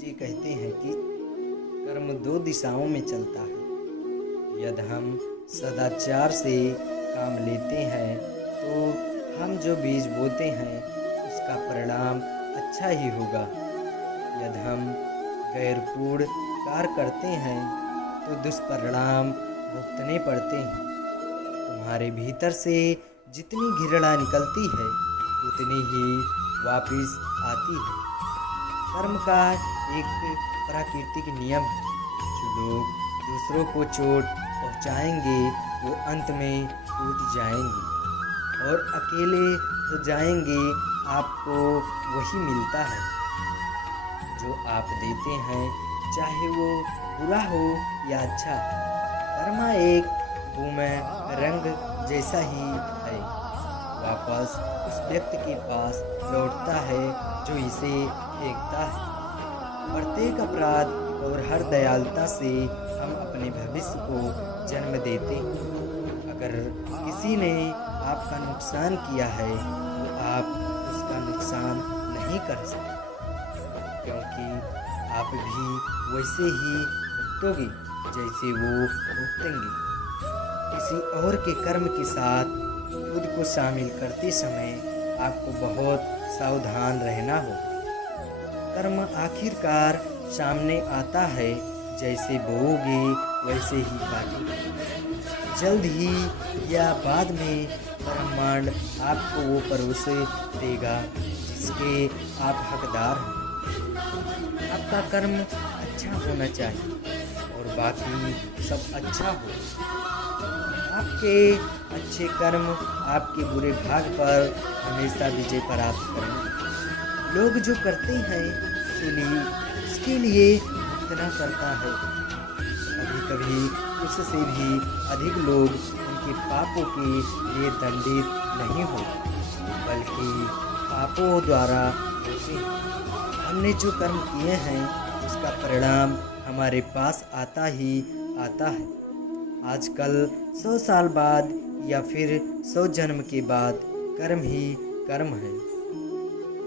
जी कहते हैं कि कर्म दो दिशाओं में चलता है। यदि हम सदाचार से काम लेते हैं तो हम जो बीज बोते हैं उसका परिणाम अच्छा ही होगा। यदि हम गैरपूर्ण कार्य करते हैं तो दुष्परिणाम भुगतने पड़ते हैं। तुम्हारे भीतर से जितनी घृणा निकलती है उतनी ही वापिस आती है। कर्म का एक प्राकृतिक नियम है। जो लोग दूसरों को चोट पहुंचाएंगे वो अंत में टूट जाएंगे और अकेले हो जाएंगे। आपको वही मिलता है जो आप देते हैं, चाहे वो बुरा हो या अच्छा। कर्मा एक बूमरंग जैसा ही है, वापस उस व्यक्ति के पास लौटता है जो इसे फेंकता है। प्रत्येक अपराध और हर दयालुता से हम अपने भविष्य को जन्म देते हैं। अगर किसी ने आपका नुकसान किया है तो आप उसका नुकसान नहीं कर सकते, क्योंकि आप भी वैसे ही भुगतोगे जैसे वो भुगतेंगे। किसी और के कर्म के साथ खुद को शामिल करते समय आपको बहुत सावधान रहना होगा। कर्म आखिरकार सामने आता है, जैसे बोओगे वैसे ही काटोगे। जल्द ही या बाद में ब्रह्मांड आपको वो परोसे देगा जिसके आप हकदार हैं। आपका कर्म अच्छा होना चाहिए और बाकी सब अच्छा हो। आपके अच्छे कर्म आपके बुरे भाग पर हमेशा विजय प्राप्त करेंगे। लोग जो करते हैं उसके लिए इतना करता है। कभी कभी उससे भी अधिक लोग उनके पापों के लिए दंडित नहीं होते, बल्कि पापों द्वारा होते हैं। हमने जो कर्म किए हैं उसका परिणाम हमारे पास आता ही आता है। आजकल 100 साल बाद या फिर 100 जन्म के बाद कर्म ही कर्म है।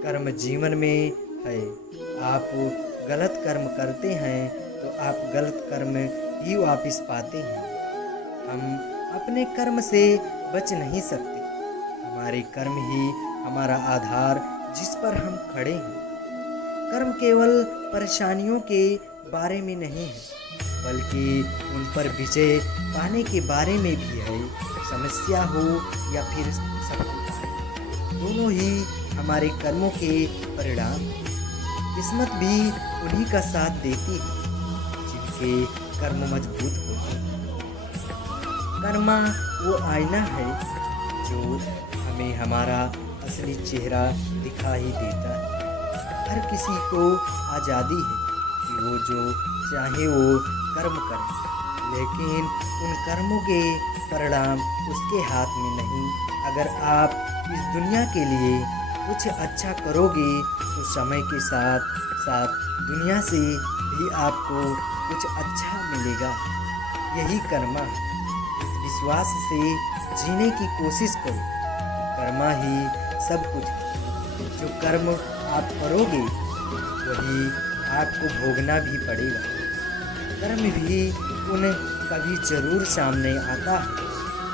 कर्म जीवन में है। आप गलत कर्म करते हैं तो आप गलत कर्म ही वापस पाते हैं। हम अपने कर्म से बच नहीं सकते। हमारे कर्म ही हमारा आधार जिस पर हम खड़े हैं। कर्म केवल परेशानियों के बारे में नहीं है, बल्कि उन पर विजय पाने के बारे में भी है। समस्या हो या फिर सफलता, दोनों ही हमारे कर्मों के परिणाम। किस्मत भी उन्हीं का साथ देती है जिनके कर्म मजबूत होते हैं। कर्मा वो आईना है जो हमें हमारा असली चेहरा दिखाई देता है। हर किसी को आज़ादी है कि वो जो चाहे वो कर्म करे, लेकिन उन कर्मों के परिणाम उसके हाथ में नहीं। अगर आप इस दुनिया के लिए कुछ अच्छा करोगे तो समय के साथ साथ दुनिया से भी आपको कुछ अच्छा मिलेगा। यही कर्मा है। इस विश्वास से जीने की कोशिश करो। कर्मा ही सब कुछ है। जो कर्म आप करोगे वही आपको भोगना भी पड़ेगा। कर्म भी उन कभी जरूर सामने आता है।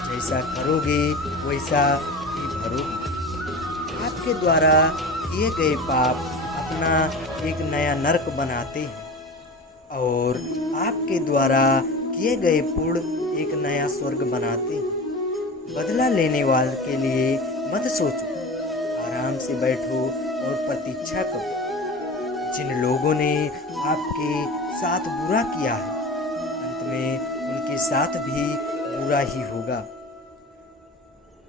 जैसा करोगे वैसा ही भरोगे। आपके द्वारा किए गए पाप अपना एक नया नरक बनाते हैं और आपके द्वारा किए गए पुण्य एक नया स्वर्ग बनाते हैं। बदला लेने वाले के लिए मत सोचो, आराम से बैठो और प्रतीक्षा करो। जिन लोगों ने आपके साथ बुरा किया है, अंत में उनके साथ भी बुरा ही होगा।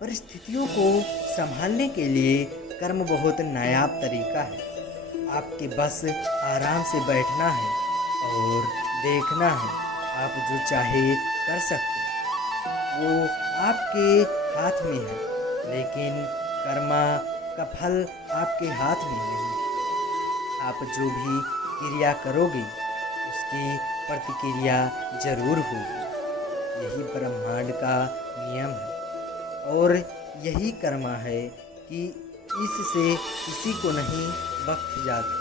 परिस्थितियों को संभालने के लिए कर्म बहुत नायाब तरीका है। आपके बस आराम से बैठना है और देखना है। आप जो चाहे कर सकते हैं, वो आपके हाथ में है, लेकिन कर्मा का फल आपके हाथ में नहीं। आप जो भी क्रिया करोगे उसकी प्रतिक्रिया जरूर होगी। यही ब्रह्मांड का नियम है और यही कर्मा है कि इससे किसी को नहीं बख्श जाता।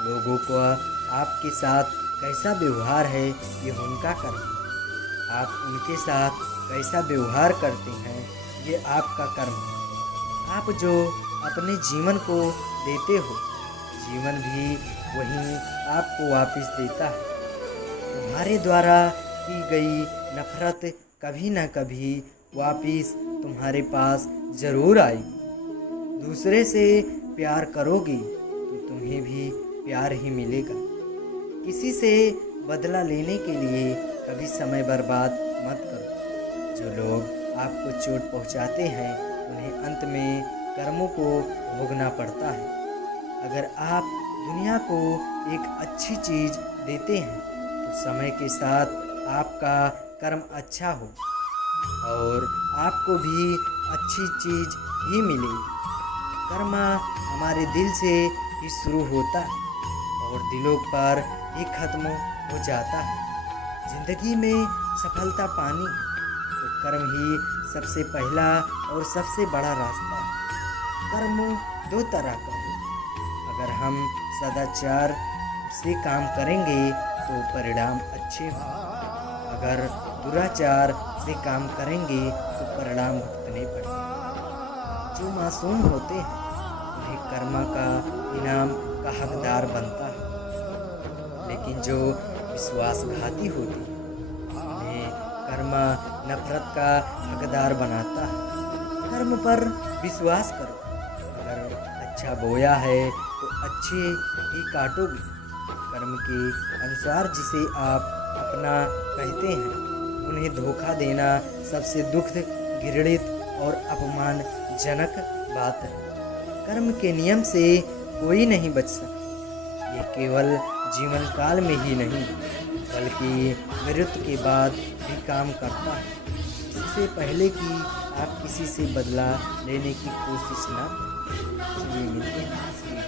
लोगों का आपके साथ कैसा व्यवहार है ये उनका कर्म है। आप उनके साथ कैसा व्यवहार करते हैं ये आपका कर्म है। आप जो अपने जीवन को देते हो, जीवन भी वही आपको वापस देता है। तुम्हारे द्वारा की गई नफरत कभी न कभी वापस तुम्हारे पास ज़रूर आएगी। दूसरे से प्यार करोगे तो तुम्हें भी प्यार ही मिलेगा। किसी से बदला लेने के लिए कभी समय बर्बाद मत करो। जो लोग आपको चोट पहुंचाते हैं उन्हें अंत में कर्मों को भोगना पड़ता है। अगर आप दुनिया को एक अच्छी चीज़ देते हैं तो समय के साथ आपका कर्म अच्छा हो और आपको भी अच्छी चीज़ ही मिलेगी। कर्म हमारे दिल से ही शुरू होता है और दिलों पर ही खत्म हो जाता है। ज़िंदगी में सफलता पानी है तो कर्म ही सबसे पहला और सबसे बड़ा रास्ता है। कर्म दो तरह का हो। अगर हम सदाचार से काम करेंगे तो परिणाम अच्छे हों। अगर दुराचार से काम करेंगे तो परिणाम भुगतने पड़ेंगे। जो मासूम होते हैं उन्हें कर्म का इनाम का हकदार बनता है, लेकिन जो विश्वासघाती होते हैं उन्हें कर्म नफरत का हकदार बनाता है। कर्म पर विश्वास करो। अगर अच्छा बोया है तो अच्छे ही काटोगे। कर्म के अनुसार जिसे आप अपना कहते हैं उन्हें धोखा देना सबसे दुख घृणित और अपमानजनक बात है। कर्म के नियम से कोई नहीं बच सकता। ये केवल जीवन काल में ही नहीं बल्कि मृत्यु के बाद भी काम करता है। इससे पहले कि आप किसी से बदला लेने की कोशिश न करें। चलिए मिलते हैं।